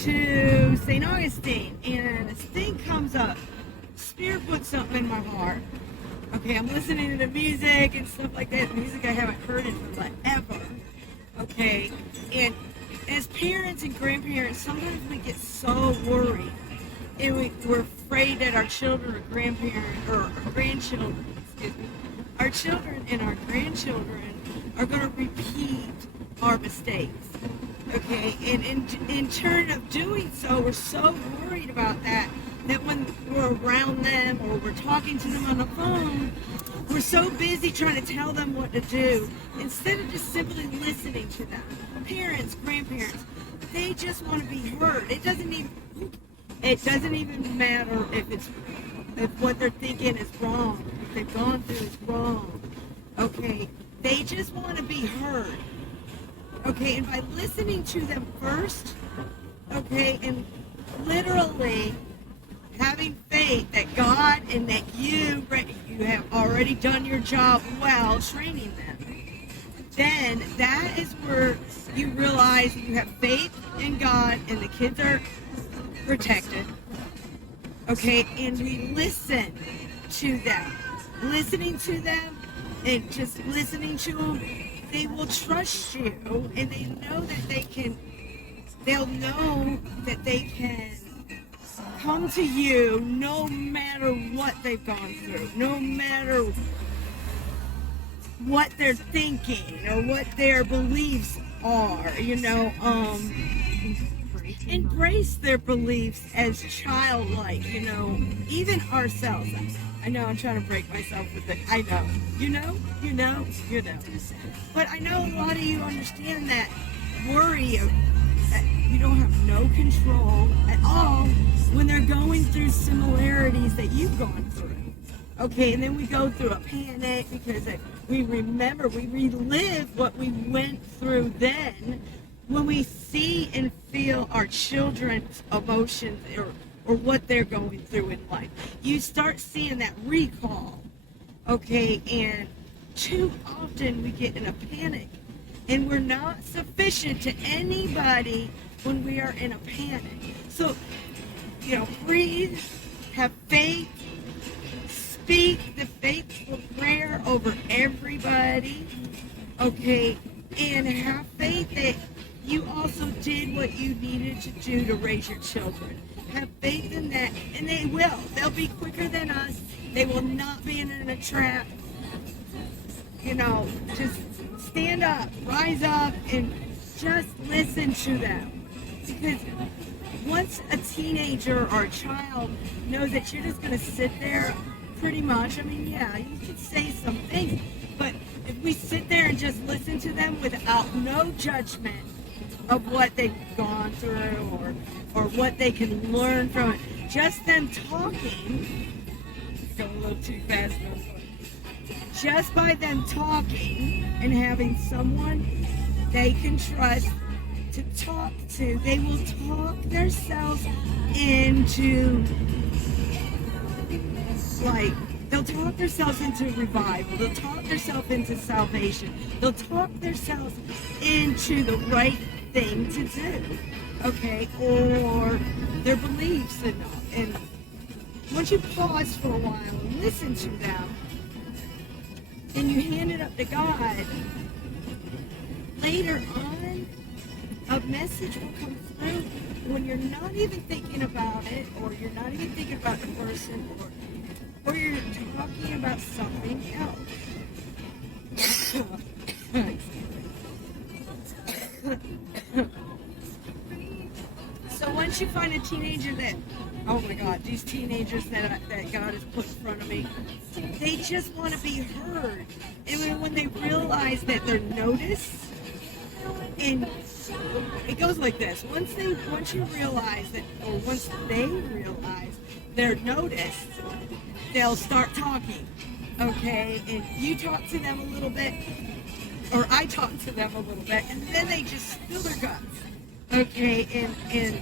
to St. Augustine, and this thing comes up. Spirit puts something in my heart. Okay, I'm listening to the music and stuff like that. Music I haven't heard in forever. Okay, and as parents and grandparents, sometimes we get so worried, and we're afraid that our children or grandparents or our grandchildren, our children and our grandchildren are going to repeat our mistakes. Okay, and in turn of doing so, we're so worried about that when we're around them or we're talking to them on the phone, we're so busy trying to tell them what to do instead of just simply listening to them. Parents, grandparents, they just want to be heard. It doesn't even matter if what they're thinking is wrong, if they've gone through is wrong. Okay, they just want to be heard. Okay, and by listening to them first, okay, and literally having faith that God and that you have already done your job well training them, then that is where you realize that you have faith in God and the kids are protected. Okay, and we listen to them. Listening to them and just listening to them, they will trust you, and they'll know that they can come to you no matter what they've gone through, no matter what they're thinking or what their beliefs are, embrace their beliefs as childlike, even ourselves. I know I'm trying to break myself with it. I know. You know. But I know a lot of you understand that worry that you don't have no control at all when they're going through similarities that you've gone through. Okay, and then we go through a panic because we relive what we went through then when we see and feel our children's emotions or what they're going through in life. You start seeing that recall, okay, and too often we get in a panic, and we're not sufficient to anybody when we are in a panic. So, breathe, have faith, speak the faithful prayer over everybody, okay, and have faith that you also did what you needed to do to raise your children. Have faith in that, and they will. They'll be quicker than us. They will not be in a trap. Just stand up, rise up, and just listen to them. Because once a teenager or a child knows that you're just going to sit there, pretty much, you can say some things, but if we sit there and just listen to them without no judgment of what they've gone through or what they can learn from it, just them talking, going a little too fast, just by them talking and having someone they can trust to talk to, they will talk themselves into, they'll talk themselves into revival, they'll talk themselves into salvation, they'll talk themselves into the right thing to do, okay, or their beliefs. And once you pause for a while and listen to them, and you hand it up to God, later on, a message will come through when you're not even thinking about it, or you're not even thinking about the person, or you're talking about something else. So once you find a teenager that, oh my God, these teenagers that God has put in front of me, they just want to be heard. And when they realize that they're noticed, and it goes like this: once you realize that, or once they realize they're noticed, they'll start talking. Okay, and you talk to them a little bit, or I talk to them a little bit, and then they just spill their guts. Okay, and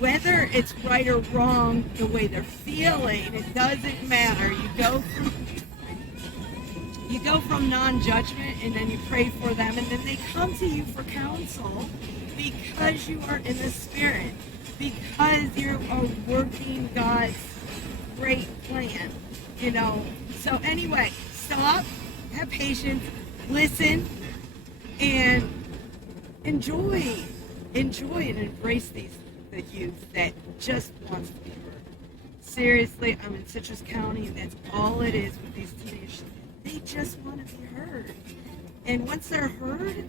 whether it's right or wrong, the way they're feeling, it doesn't matter. You go from non-judgment, and then you pray for them, and then they come to you for counsel because you are in the Spirit, because you are working God's great plan, you know. So anyway, stop, have patience, listen, and enjoy and embrace the youth that just wants to be heard. Seriously, I'm in Citrus County, and that's all it is with these teenagers. They just want to be heard. And once they're heard,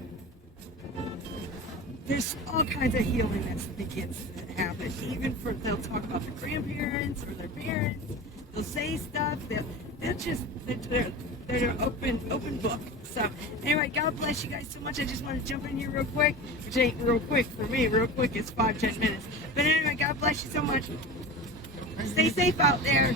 there's all kinds of healing that begins to happen. Even for, they'll talk about their grandparents or their parents. They'll say stuff. They're an open book. So anyway, God bless you guys so much. I just want to jump in here real quick, which ain't real quick for me. Real quick is 5-10 minutes. But anyway, God bless you so much. Stay safe out there.